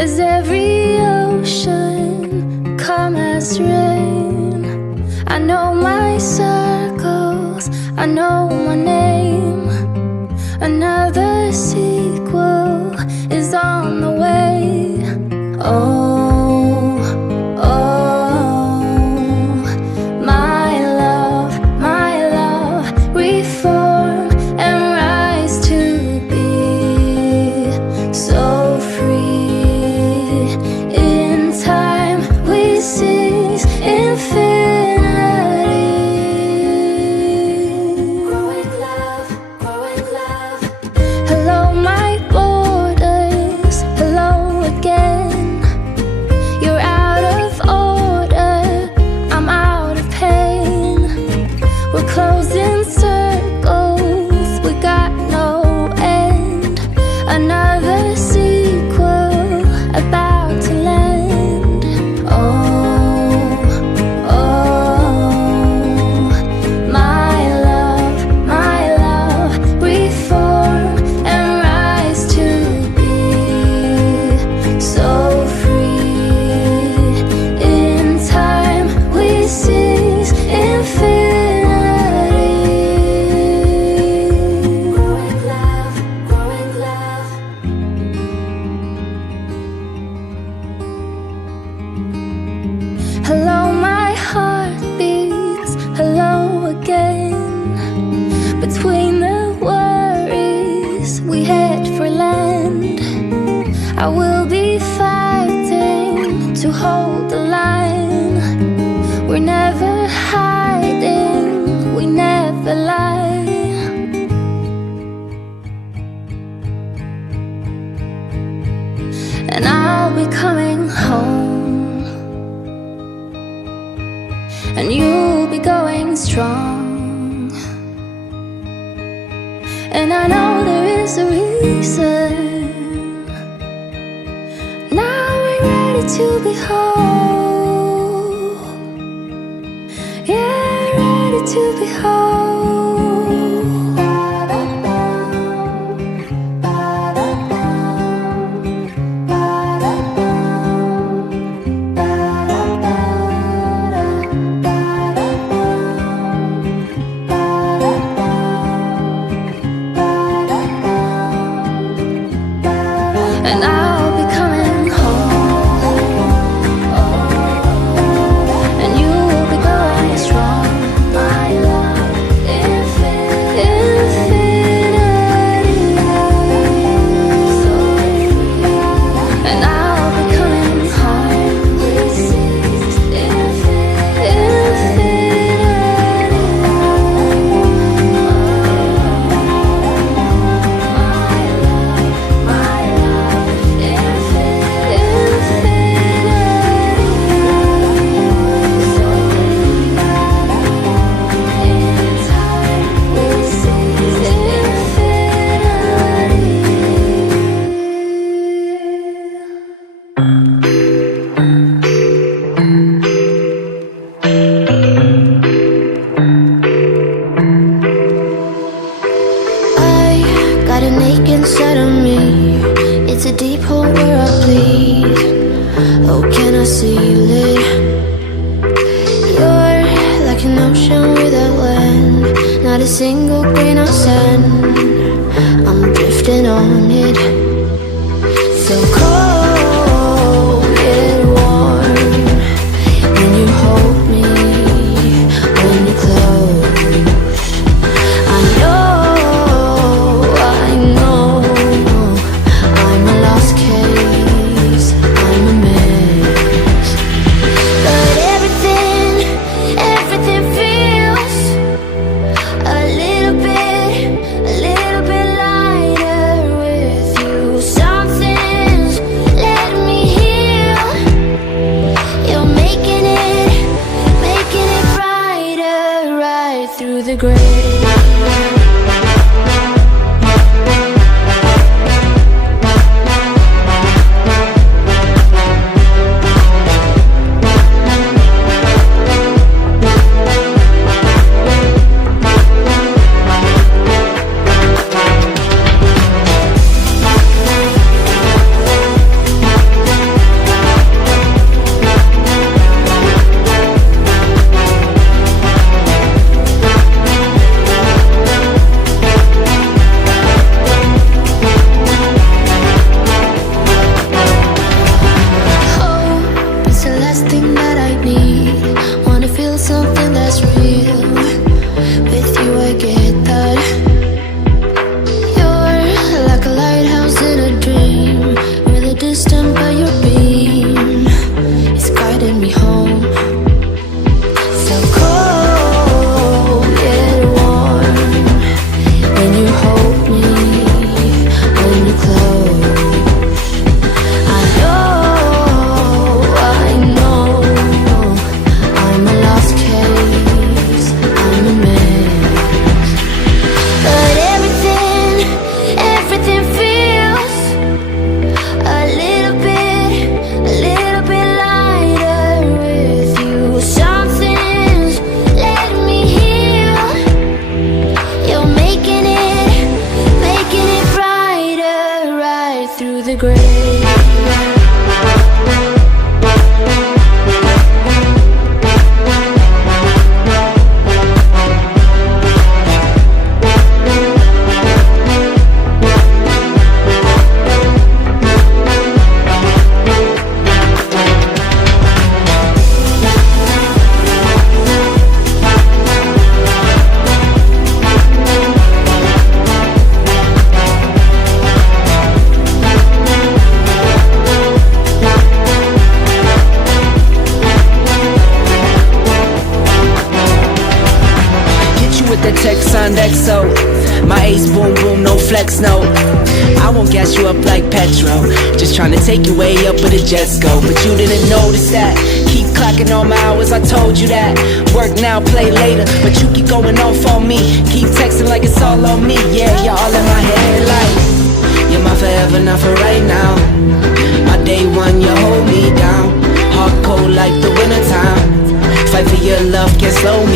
Is every ocean calm as rain? I know my circles, I know my name. Another sequel is on the way. Oh, oh, my love, reform and rise to be so free. In time we seize infinity. Growing love, growing love. Hello my borders, hello again. You're out of order, I'm out of pain. We're closing circles, we got no end. Another sequel about to land. Oh, oh, my love, reform and rise to be so free. In time we seize infinity. Growing love, growing love. Hello my heartbeats, hello again. Between the worries we head for land. I will be fighting to hold the line. We're never hiding, we never lie. And I'll be coming home, and you'll be going strong. And I know there is a reason. Now we're ready to be whole. Yeah, ready to be whole. And I'll be coming home, and you will be going strong. My love, infinity. And I'll be coming home, got an ache inside of me. It's a deep hole where I bleed. Oh, can I seal it? You're like an ocean without land. Not a single grain of sand. I'm drifting on it. So cold yet warm. When you hold me, when you close, I know I'm a lost case, I'm a mess. But everything feels a little bit lighter with you. Something's With the text on XO, my ace boom boom, no flex, no. I won't gas you up like petrol, just trying to take you way up where the jets go. But you didn't notice that. Keep clocking all my hours, I told you that. Work now, play later, but you keep going off on me. Keep texting like it's all on me. Yeah, you're all in my head like you're my forever, not for right now. My day one, you hold me down. Hard cold like the wintertime. Fight for your love, can't slow